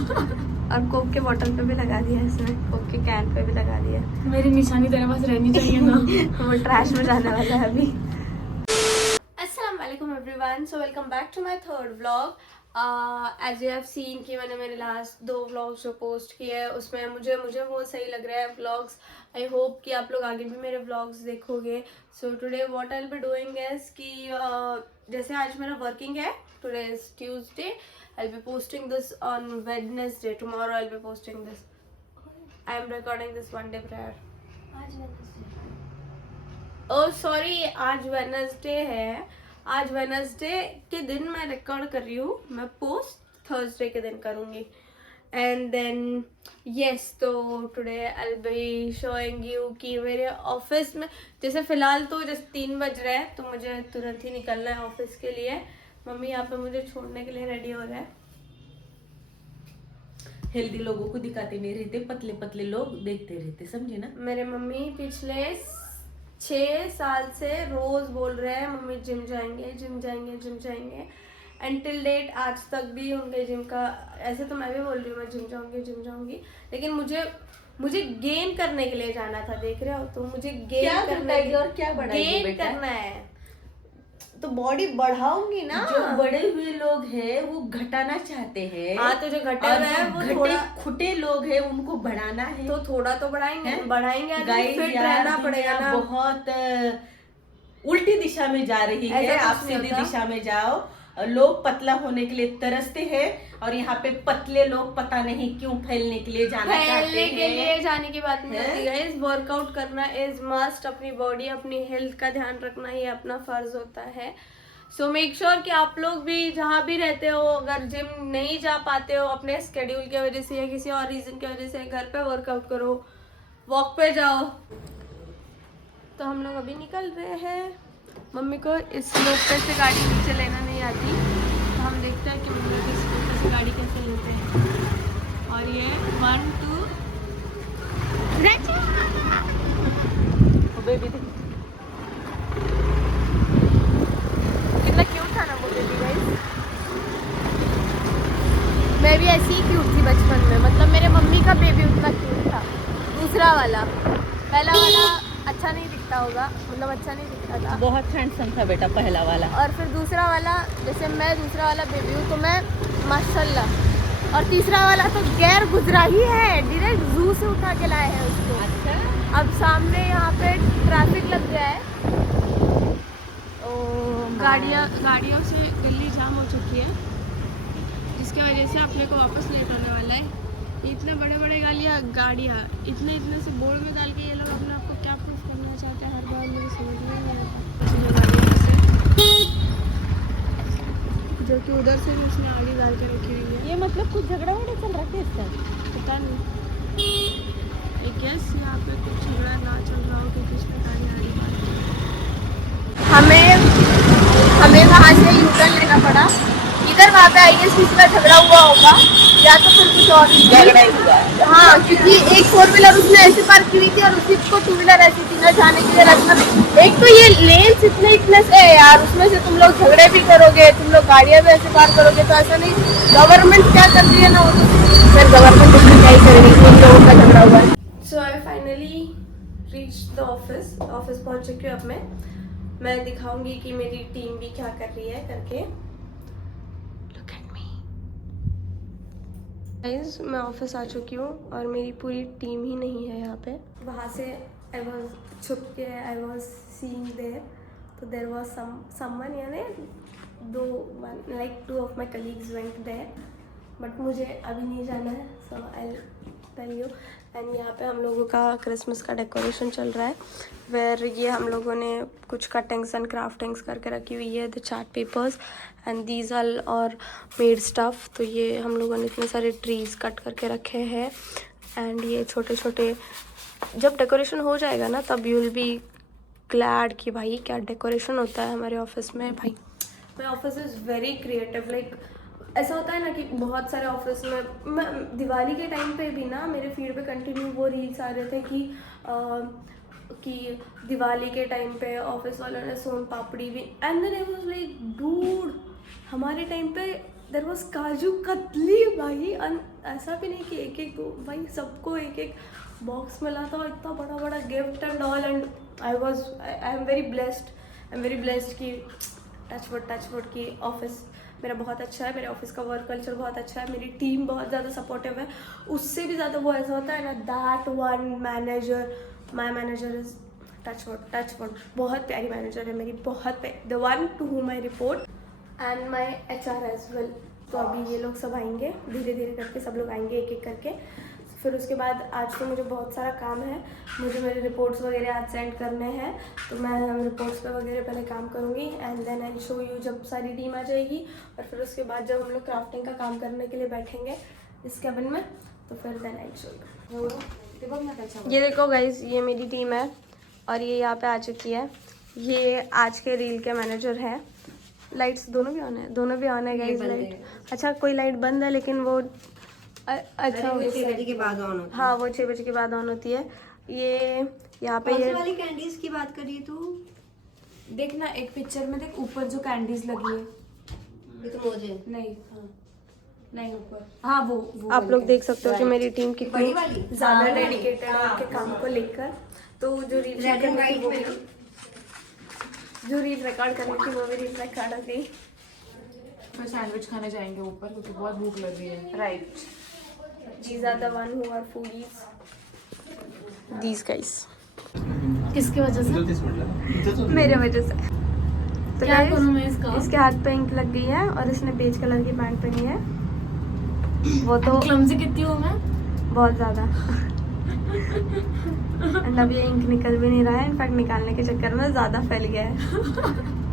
और कोक के बोतल पे भी लगा दिया इसने, कोक के कैन पे भी लगा दिया। मेरी निशानी तेरे पास रहनी चाहिए ना। वो ट्रैश में जाने वाला है अभी। अस्सलाम वालेकुम everyone, so welcome back to my third vlog. As you have seen कि मैंने मेरे लास्ट 2 व्लॉग्स जो पोस्ट किए हैं उसमें मुझे बहुत सही लग रहा है व्लॉग्स। आई होप कि आप लोग आगे भी मेरे व्लॉग्स देखोगे। So today what I will be doing is कि जैसे आज मेरा वर्किंग है, today is Tuesday, I will be posting this on Wednesday, tomorrow I will be posting this. I am recording this one day prior. Oh sorry, आज Wednesday है। आज Wednesday के दिन मैं रिकॉर्ड कर रही हूँ, मैं पोस्ट थर्सडे के दिन करूँगी। एंड देन यस, तो today I will be showing you कि मेरे ऑफिस में जैसे फ़िलहाल तो जैसे 3 बज रहे हैं तो मुझे तुरंत ही निकलना है ऑफिस के लिए। मम्मी यहाँ पे मुझे छोड़ने के लिए रेडी हो रहा है। हेल्दी लोगों को दिखाते नहीं रहते, पतले पतले लोग देखते रहते, समझे ना। मेरे मम्मी पिछले 6 साल से रोज बोल रहे हैं मम्मी जिम जाएंगे जिम जाएंगे जिम जाएंगे। एंटिल डेट आज तक भी उनके जिम का, ऐसे तो मैं भी बोल रही हूँ मैं जिम जाऊंगी, लेकिन मुझे गेन करने के लिए जाना था, देख रहे हो। तो मुझे गेन करना है तो बॉडी बढ़ाऊंगी ना। जो बड़े हुए लोग हैं वो घटाना चाहते हैं। हाँ, तो जो घटे हुए हैं वो थोड़ा खुटे लोग हैं उनको बढ़ाना है, तो थोड़ा तो बढ़ाएंगे। गाइस फिट यार, रहना पड़ेगा ना। बहुत उल्टी दिशा में जा रही है, ऐसा आप कुछ नहीं सीधी होता। दिशा में जाओ। लोग पतला होने के लिए तरसते हैं और यहाँ पे पतले लोग पता नहीं क्यों फैलने के लिए जाना चाहते हैं। फैलने के लिए जाने की बात नहीं होती गाइस, वर्कआउट करना इज मस्ट। अपनी बॉडी अपनी हेल्थ का ध्यान रखना ये अपना फर्ज होता है। सो मेक श्योर कि आप लोग भी जहाँ भी रहते हो, अगर जिम नहीं जा पाते हो अपने स्केड्यूल की वजह से या किसी और रीजन की वजह से, घर पे वर्कआउट करो, वॉक पे जाओ। तो हम लोग अभी निकल रहे हैं। मम्मी को इस स्लोप पे से गाड़ी नीचे लेना नहीं आती, तो हम देखते हैं कि मम्मी को इस स्लोप पे से गाड़ी कैसे लेते हैं। और ये 1 2 बेबी कितना क्यूट था ना वो बेबी गाइस। मैं भी ऐसी ही क्यूट थी बचपन में, मतलब मेरे मम्मी का बेबी उतना क्यूट था। दूसरा वाला, पहला वाला अच्छा नहीं दिखता होगा, मतलब अच्छा नहीं दिखता था, बहुत हैंडसम था बेटा पहला वाला। और फिर दूसरा वाला, जैसे मैं दूसरा वाला बेबी हूँ तो मैं माशाल्लाह। और तीसरा वाला तो गैर गुजरा ही है, डायरेक्ट जू से उठा के लाए हैं उसको। अच्छा, अब सामने यहाँ पे ट्रैफिक लग गया है, गाड़ियों से गली जाम हो चुकी है, जिसकी वजह से अपने को वापस लेट होने वाला है। इतने बड़े बड़े गाड़ियाँ इतने से बोर्ड में डाल के ये लोग अपने आप को क्या प्रूफ करना चाहते हैं, हर बार मुझे समझ में नहीं आता। जो कि उधर से भी उसने आड़ी डाल के रखी हुई है। ये मतलब कुछ झगड़ा वगड़ा चल रहा है इसका, पता नहीं, आई गेस यहाँ पे कुछ झगड़ा ना चल रहा हो क्योंकि इसने गाड़ी आड़ी डाल दी। हमें वहाँ से यू टर्न लेना पड़ा। इधर वहाँ पे आई गेस किसी का झगड़ा हुआ होगा या तो फिर कुछ और झगड़ा ही हुआ है। हाँ, क्योंकि एक 4 व्हीलर उसने ऐसे पार्क की हुई थी और उसी को 2 व्हीलर ऐसी थी ना जाने के लिए रास्ता में। एक तो ये लेन्स इतने से है यार, उसमें से तुम लोग झगड़े भी करोगे, तुम लोग गाड़ियाँ भी ऐसे पार करोगे, तो ऐसा नहीं। गवर्नमेंट क्या कर रही है ना, वो तो फिर गवर्नमेंट उसमें क्या ही करेगी, इन लोगों का झगड़ा हुआ है। So I finally reach the office पहुँच चुकी हूँ। अब मैं दिखाऊंगी कि मेरी टीम भी क्या कर रही है करके। लुक एट मी गाइस, मैं ऑफिस आ चुकी हूँ और मेरी पूरी टीम ही नहीं है यहाँ पे। वहाँ से आई वॉज छुप के आई वॉज सीइंग देयर, तो देयर वॉज समवन, यानी 2 of my colleagues went there, but मुझे अभी नहीं जाना है। So I tell you. And यहाँ पे हम लोगों का क्रिसमस का डेकोरेशन चल रहा है, वेर ये हम लोगों ने कुछ कटिंग्स एंड क्राफ्टिंग्स करके रखी हुई है, the chart papers and these are और मेड स्टफ। तो ये हम लोगों ने इतने सारे ट्रीज कट करके रखे हैं एंड ये छोटे छोटे, जब डेकोरेशन हो जाएगा ना तब यू विल बी ग्लैड कि भाई क्या डेकोरेशन होता है हमारे ऑफिस में। भाई my office is very creative, like ऐसा होता है ना कि बहुत सारे ऑफिस में, मैं दिवाली के टाइम पे भी ना मेरे फीड पे कंटिन्यू वो रील्स आ रहे थे कि दिवाली के टाइम पे ऑफिस वालों ने सोन पापड़ी भी, and then I was like dude, हमारे टाइम पे देयर वाज काजू कतली भाई, ऐसा भी नहीं कि एक एक दो, भाई सबको एक एक बॉक्स मिला था, इतना बड़ा बड़ा gift and all. And I am very blessed कि टच वुड की ऑफिस मेरा बहुत अच्छा है, मेरे ऑफिस का वर्क कल्चर बहुत अच्छा है, मेरी टीम बहुत ज़्यादा सपोर्टिव है। उससे भी ज़्यादा वो ऐसा होता है ना, that one manager, my manager is touch wood बहुत प्यारी मैनेजर है मेरी, बहुत the one to whom I report and my HR as well. तो अभी ये लोग सब आएंगे, धीरे धीरे करके सब लोग आएंगे एक एक करके। फिर उसके बाद आज तो मुझे बहुत सारा काम है, मुझे मेरे रिपोर्ट्स वगैरह आज सेंड करने हैं, तो मैं रिपोर्ट्स पे वगैरह पहले काम करूँगी and then I show you जब सारी टीम आ जाएगी। और फिर उसके बाद जब हम लोग क्राफ्टिंग का काम करने के लिए बैठेंगे इस कैबिन में, तो फिर देन आई शो यू। ये देखो गाइज, ये मेरी टीम है और ये यहाँ पे आ चुकी है। ये आज के रील के मैनेजर है। लाइट्स दोनों भी ऑन है, गाइज लाइट। अच्छा कोई लाइट बंद है लेकिन वो अच्छा 6 बजे के बाद ऑन होती है। हाँ वो 6 बजे के बाद ऑन होती है। ये यहाँ पे ये वाली कैंडीज की बात करिए तू देखना एक पिक्चर में देख, ऊपर जो कैंडीज लगी है, ये तो मुझे नहीं हाँ नहीं ऊपर, हाँ वो आप लोग देख सकते हो कि मेरी टीम कितनी बड़ी वाली? ज़्यादा डेडिकेटेड है उनके काम को लेकर। तो जो रील रेड एंड वाइट में जो रील रिकॉर्ड करनी थी वो भी रील रिकॉर्ड हो गई। फिर सैंडविच खाने जाएंगे ऊपर क्योंकि बहुत भूख लग रही है। Right, these are the one who are foodies, these guys। किसकी वजह से? मेरे वजह से। तो क्या guys, करूं मैं इसका? इसके हाथ पे इंक लग गई है और इसने बेज कलर की पैंट पहनी है। वो तो क्लमजी कितनी हूँ मैं? बहुत ज़्यादा। एंड अब ये इंक निकल भी नहीं रहा है, इनफैक्ट निकालने के चक्कर में ज़्यादा फैल गया है।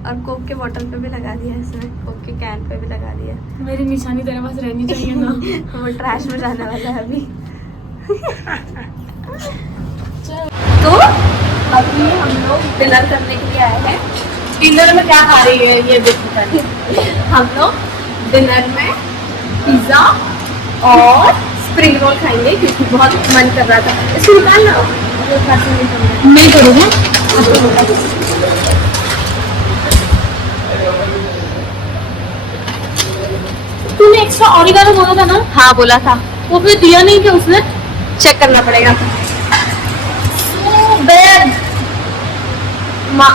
और कोक के बॉटल पे भी लगा दिया है इसने, कोक के कैन पे भी लगा दिया है। मेरी निशानी तेरे पास रहनी चाहिए ना। वो ट्रैश में जाने वाला है अभी। तो अभी हम लोग डिनर करने के लिए आए हैं। डिनर में क्या खा रही है ये देखो पहले। हम लोग डिनर में पिज्ज़ा और स्प्रिंग रोल खाएंगे क्योंकि बहुत मन कर रहा था। इसको निकालना नहीं करूँगा। तूने एक्स्ट्रा ऑरिगेनो बोला था ना? हाँ बोला था, वो फिर दिया नहीं क्या उसने? चेक करना पड़ेगा।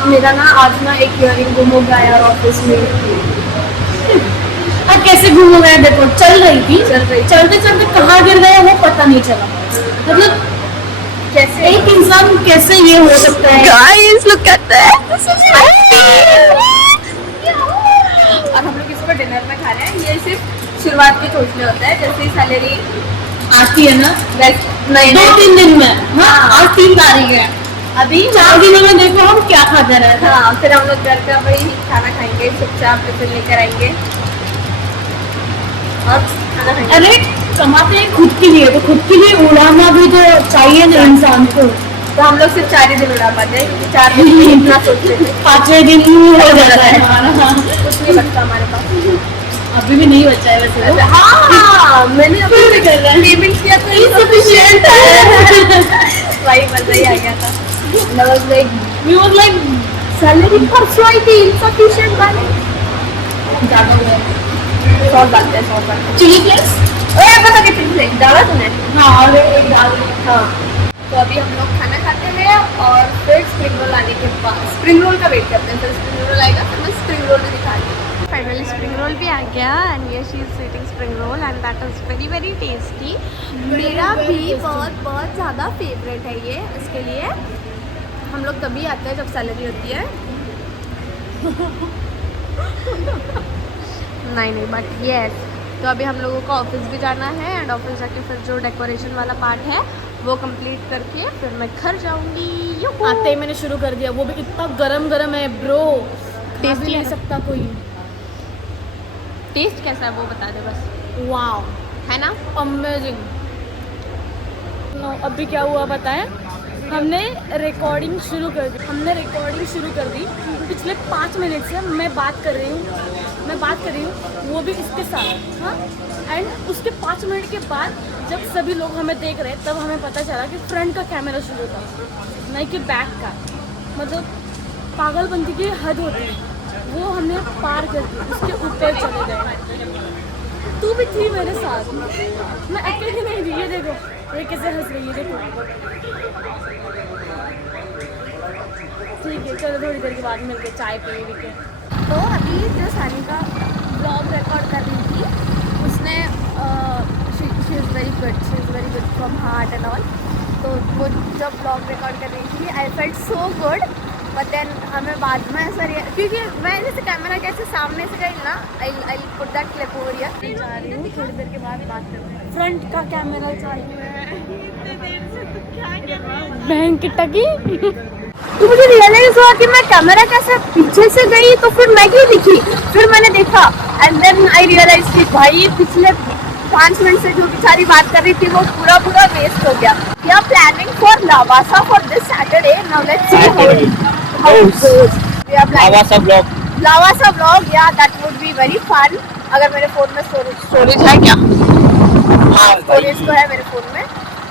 मेरा ना आज ना एक इयरिंग गुम हो गया यार ऑफिस में। अब कैसे गुम हो गया? देखो चल रही थी, चलते चलते कहाँ गिर गया वो पता नहीं चला। मतलब कैसे एक इंसान कैसे ये हो सकता है? गाइस लुक एट दैट, और हम लोग इसको डिनर में खा रहे हैं। ये सिर्फ शुरुआत के सोचने होता है, जैसे सैलरी आती है ना नहीं 2-3 दिन में। हाँ आज 3 तारीख है, अभी 4 दिनों में देखो हम क्या खाते रहे थे। हाँ फिर हम लोग घर का वही खाना खाएंगे, चुपचाप टिफिन लेकर आएंगे और खाना खाएंगे। अरे कमाते हैं खुद के लिए, तो खुद के लिए उड़ाना भी तो चाहिए ना इंसान को। तो हम लोग सिर्फ 4 ही दिन उड़ा पाते हैं क्योंकि 4 दिन में इतना सोचते थे, 5वें दिन हो जाता है हमारा। कुछ नहीं बचता हमारे पास। अभी भी नहीं बचा है वैसे। हाँ मैंने फिर भी कर रहे हैं। पेमेंट किया तो insufficient है। वही मजा ही आ गया था। I was like, We were like salary परसों आई थी, insufficient वाले ज़्यादा हुआ है। 100 डालते हैं 100 चिली फ्लेक्स? ओए पता कितनी फ्लेक्स डाला तूने? हाँ और एक दाल। हाँ तो अभी हम लोग खाना खाते हैं और फिर स्प्रिंग रोल आने के बाद स्प्रिंग रोल का वेट करते हैं। फिर स्प्रिंग रोल आएगा फिर मैं स्प्रिंग रोल भी दिखा रही हूँ। फाइनली स्प्रिंग रोल भी आ गया एंड ये she is eating spring roll and that is very very tasty. मेरा भी बहुत बहुत ज़्यादा फेवरेट है ये, इसके लिए हम लोग तभी आते हैं जब सैलरी होती है। नहीं बट येस, तो अभी हम लोगों को ऑफिस भी जाना है एंड ऑफिस जाके फिर जो डेकोरेशन वाला पार्ट है वो कंप्लीट करके फिर मैं घर जाऊंगी। आते ही मैंने शुरू कर दिया, वो भी इतना गरम गरम है ब्रो, टेस्ट Tasty नहीं है। सकता कोई। टेस्ट कैसा है वो बता दे बस, वाओ है ना? अमेजिंग। अभी क्या हुआ बताएं, हमने रिकॉर्डिंग शुरू कर दी। पिछले 5 मिनट से मैं बात कर रही हूँ, वो भी इसके साथ। हाँ एंड उसके 5 मिनट के बाद जब सभी लोग हमें देख रहे तब हमें पता चला कि फ्रंट का कैमरा शुरू था, नहीं कि बैक का। मतलब पागलपंती की हद होती है, वो हमने पार कर दी, उसके ऊपर चले गए। तू भी थी मेरे साथ, मैं अकेली नहीं थी। ये देखो ये कैसे हंस रही है, देखो। ठीक है चलो थोड़ी देर के बाद मिलके चाय पिए के। तो अभी जो सानिका ब्लॉग रिकॉर्ड कर रही थी उसने she is very good from heart and all. तो वो जब ब्लॉग रिकॉर्ड कर रही थी I felt so good, but then हमें बाद में ऐसा क्योंकि मैं जैसे कैमरा कैसे सामने से गई ना, I put that clip over here. जा रही हूँ थोड़ी देर के बाद बात करते हैं। फ्रंट का कैमरा चालू है, बहन की टकी। तो मुझे रियलाइज हुआ कि मैं कैमरा कैसे पीछे से गई, तो फिर मैं क्यों दिखी, फिर मैंने देखा एंड देन आई रियलाइज कि भाई पिछले 5 मिनट से जो बेचारी बात कर रही थी वो पूरा वेस्ट हो गया। We are planning for Lavasa for this Saturday, now let's see how it goes. We are planning Lavasa vlog, yeah that would be very fun. अगर मेरे फोन में स्टोरेज है क्या? स्टोरेज तो है मेरे फोन में।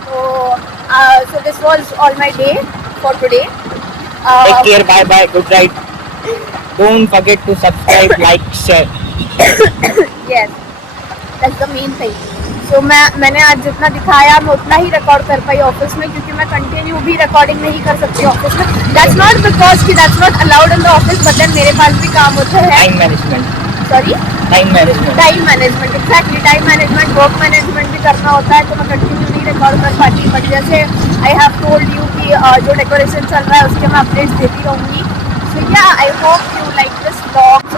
तो this was all my day for today. Take care, bye bye, good night. Don't forget to subscribe, like, share. Yes, that's the main thing. So मैंने आज जितना दिखाया मैं उतना ही रिकॉर्ड कर पाई ऑफिस में, क्योंकि मैं कंटिन्यू भी रिकॉर्डिंग नहीं कर सकती ऑफिस में। That's not because कि that's not allowed in the office, but then मेरे पास भी काम होता है। Time management. Sorry? Time management. Time management, exactly time management, work management भी करना होता है, तो मैं कंटिन्यू नहीं रिकॉर्ड कर पाती। बट जैसे आई हैव टोल्ड यू कि जो डेकोरेशन चल रहा है उसके मैं अपडेट्स देती रहूँगी। सो या I hope you like this vlog.